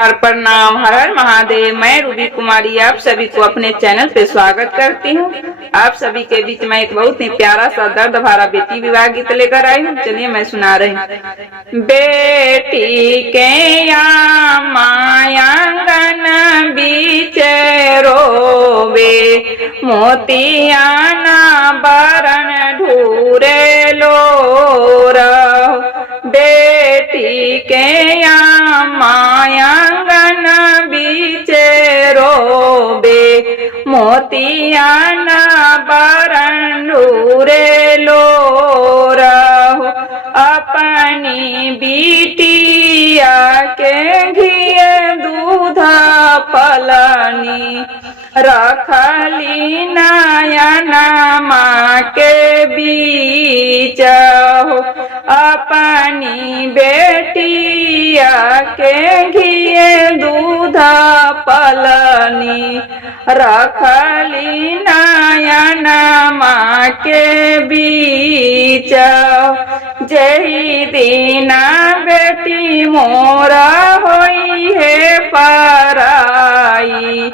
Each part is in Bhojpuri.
प्रणाम। हर हर महादेव। मैं रूबी कुमारी आप सभी को अपने चैनल पे स्वागत करती हूँ। आप सभी के बीच में एक बहुत ही प्यारा सा दर्द भरा बेटी विवाह गीत लेकर आई हूँ। चलिए मैं सुना रही हूँ। बेटी के या मायांगन बीच रोवे, मोतियाना बरन ढूरे लो बेटी के या मायांगन बीच रोबे, मोतियाना बरन ढूरे लो अपनी बिटिया के घिए दूधा पलनी रखली नयना माँ के बीच अपनी बेटिया के घिए दूधा पलनी रखली नयना माँ के बीच जही दीना बेटी मोरा होई है पराई,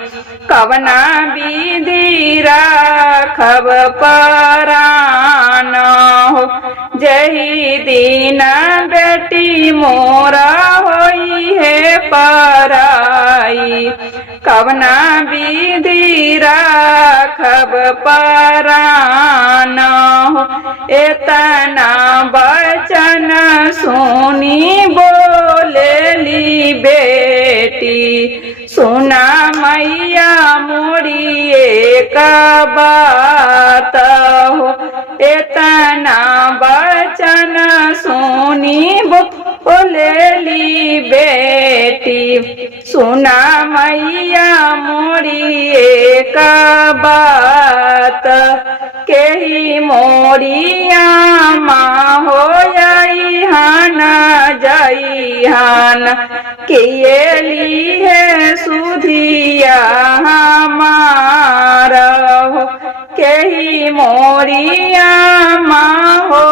कवना विधि राखब परान हो। जही दीना बेटी मोरा होई है पराई, कवना विधि राखब परान हो। एतना वचन सुनी बोलेली बेटी, सुना मैया मोरी एक बात हो। एतना वचन सुनी बोलेली बेटी, सुना मैया मोरी एक बात। केही मोरिया माँ हो हन जइहन, किएली है सुधिया हमारा हो। केही मोरिया माँ हो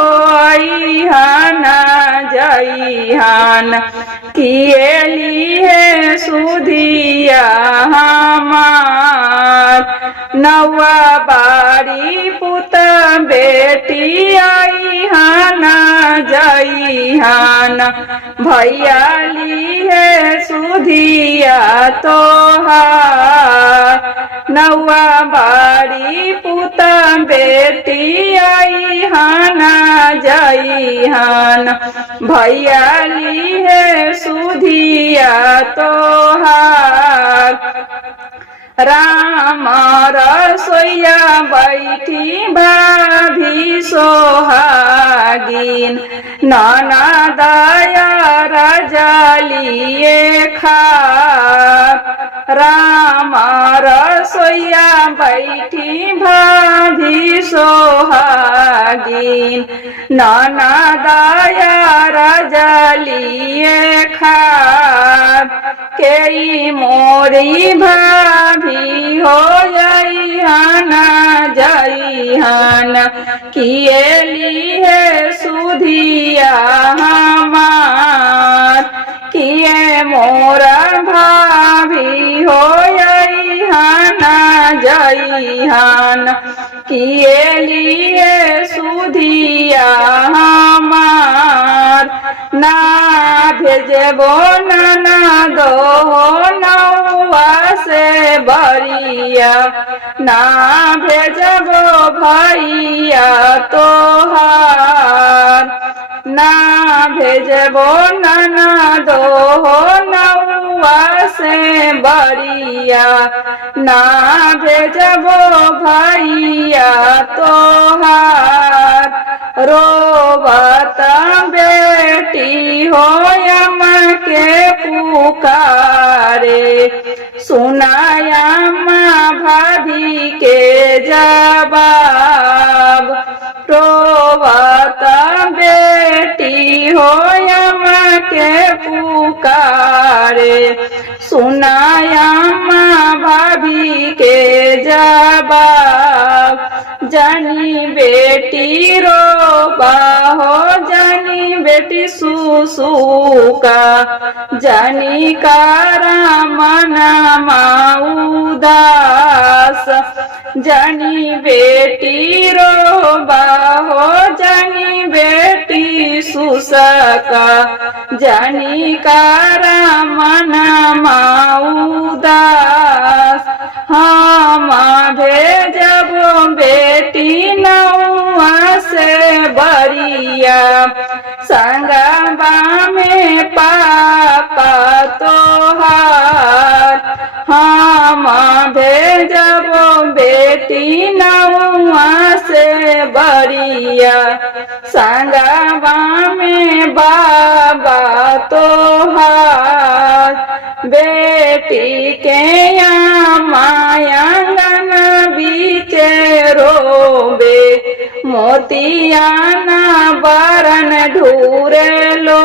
हन जइहन, किएली है सुधिया हमार। नौवा बारी पुत बेटी आई हन जइहन, भैयाली है सुधिया तोहार। नौवा बारी पुत बेटी आई हन जइहन, भैयाली है सुधिया तोहार। राम रसोइया बैठी भाभी सोहागिन, ननदया रजलिए खार। राम रसोइया बैठी भाभी सोहागिन, ननदया रजलिए खार। केई मोरी भाभी हो जइहन जइहन, किएली है सुधिया हमार। किए मोरा भाभी हो जइहन जइहन, किएली है सुधिया हमार। ना भेजबो ननदो नौवा से बरिया, ना भेजबो भैया तोहार। ना भेजबो ननदो नौवा से बरिया, ना भेजबो भैया तोहार। रोवत बेटी हो यम के पुकारे, सुनाया माँ भाभी के जवाब। रोवत बेटी हो यम के पुकारे, सुनाया माँ भाभी के जवाब। जानी बेटी रो बाहो जानी बेटी सुसुका जानी कारा मना उदास जानी बेटी रो बाहो जानी बेटी सुसका जानी कारा मना उदास हम भेजबो बेटी नौआ से बरिया संगबा में पापा तोहार हम भेजबो बेटी नौआ से बरिया संगबा में बाबा तोहार बेटी के मायांगन बीचे रोबे मोतियाना बरन ढूरे लो